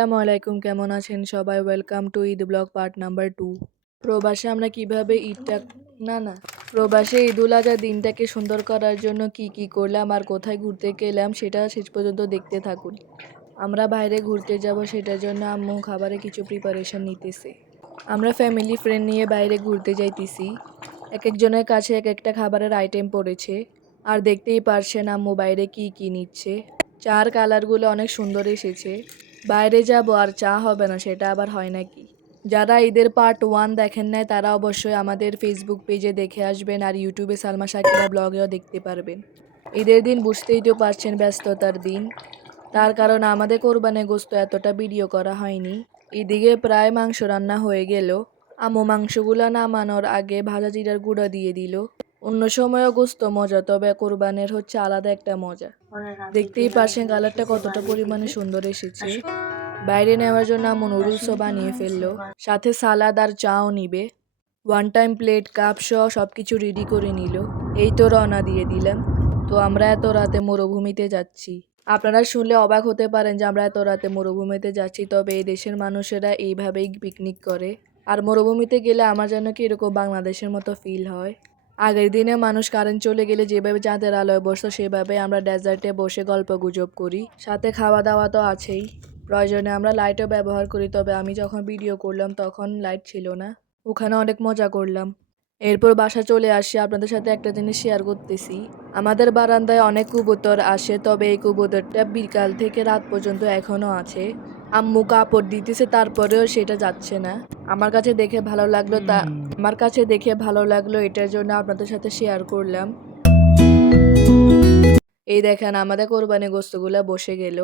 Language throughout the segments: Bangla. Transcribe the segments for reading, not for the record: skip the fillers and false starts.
আসসালামু আলাইকুম, কেমন আছেন সবাই? Welcome to Eid blog part number 2। প্রবাসে আমরা কিভাবে প্রবাসে ঈদুল আজহা দিনটাকে সুন্দর করার জন্য কি করলাম আর কোথায় ঘুরতে গেলাম সেটা শেষ পর্যন্ত দেখতে থাকুন। আমরা বাইরে ঘুরতে যাব, সেটার জন্য আম্মু খাবারে কিছু প্রিপারেশন নিতেছে। আমরা ফ্যামিলি ফ্রেন্ড নিয়ে বাইরে ঘুরতে যাইতেছি। এক একজনের কাছে এক একটা খাবারের আইটেম পড়েছে। আর দেখতেই পারছেন আম্মু বাইরে কি নিচ্ছে। চার কালারগুলো অনেক সুন্দর এসেছে। বাইরে যাব আর চা হবে না, সেটা আবার হয় নাকি? যারা ঈদের পার্ট 1 দেখেন নাই তারা অবশ্যই আমাদের ফেসবুক পেজে দেখে আসবেন, আর ইউটিউবে সালমা শাকিলা ব্লগেও দেখতে পারবেন। ঈদের দিন বুঝতেই তো পারছেন, ব্যস্ততার দিন। তার কারণ আমাদের কোরবানি গোশত এতটা ভিডিও করা হয়নি। এদিকে প্রায় মাংস রান্না হয়ে গেল। আম্মু মাংসগুলো নামানোর আগে ভাজা জিরার গুঁড়া দিয়ে দিল। অন্য সময়ও গোশত মজা, তবে কোরবানের হচ্ছে আলাদা একটা মজা। দেখতেই পারছেন কালারটা কতটা পরিমাণে সুন্দর এসেছে। বাইরে নেওয়ার জন্য আম্মু নুডলসও বানিয়ে ফেললো, সাথে সালাদ আর চাও নিবে। ওয়ান টাইম প্লেট কাপ সহ সবকিছু রেডি করে নিল। এই তো রওনা দিয়ে দিলাম। তো আমরা এত রাতে মরুভূমিতে যাচ্ছি। আপনারা শুনলে অবাক হতে পারেন যে আমরা এত রাতে মরুভূমিতে যাচ্ছি, তবে এই দেশের মানুষেরা এইভাবেই পিকনিক করে। আর মরুভূমিতে গেলে আমার যেন কি এরকম বাংলাদেশের মতো ফিল হয়। আগের দিনে মানুষ কারেন্ট চলে গেলে যেভাবে চাঁদের আলোয় বসতো, সেভাবে আমরা ডেজার্টে বসে গল্প গুজব করি। সাথে খাওয়া দাওয়া তো আছেই। প্রয়োজনে আমরা লাইটও ব্যবহার করি, তবে আমি যখন ভিডিও করলাম তখন লাইট ছিল না। ওখানে অনেক মজা করলাম। এরপর বাসা চলে আসি। আপনাদের সাথে একটা জিনিস শেয়ার করতেছি। আমাদের বারান্দায় অনেক কবুতর আসে, তবে এই কবুতরটা বিকাল থেকে রাত পর্যন্ত এখনো আছে। আম্মু কাপড় দিতেছে, তারপরেও সেটা যাচ্ছে না। আমার কাছে দেখে ভালো লাগলো, এটার জন্য আপনাদের সাথে শেয়ার করলাম। এই দেখেন আমাদের কোরবানি গোস্তগুলা বসে গেল।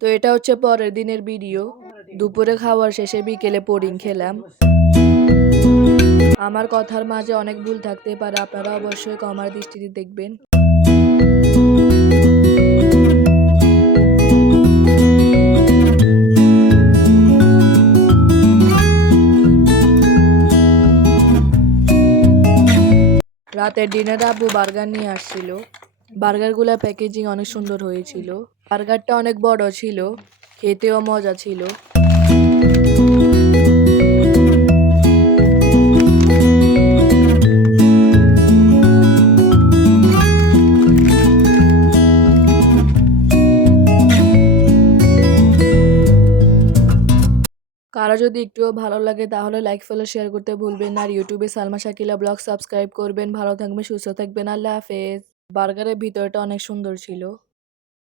তো এটা হচ্ছে পরের দিনের ভিডিও। দুপুরে খাওয়ার শেষে বিকেলে পুডিং খেলাম। আমার কথার মাঝে অনেক ভুল থাকতে পারে, আপনারা অবশ্যই ক্ষমার দৃষ্টিতে দেখবেন। রাতের ডিনারে আব্বু বার্গার নিয়ে আসছিল। বার্গারগুলোর প্যাকেজিং অনেক সুন্দর হয়েছিল। বার্গারটা অনেক বড় ছিল, খেতেও মজা ছিল। কারো যদি একটুও ভালো লাগে তাহলে লাইক ফলো শেয়ার করতে ভুলবেন না। আর ইউটিউবে সালমা শাকিলা ব্লগ সাবস্ক্রাইব করবেন। ভালো থাকবেন, সুস্থ থাকবেন। আল্লাহ হাফেজ। বার্গারের ভিতরটা অনেক সুন্দর ছিল।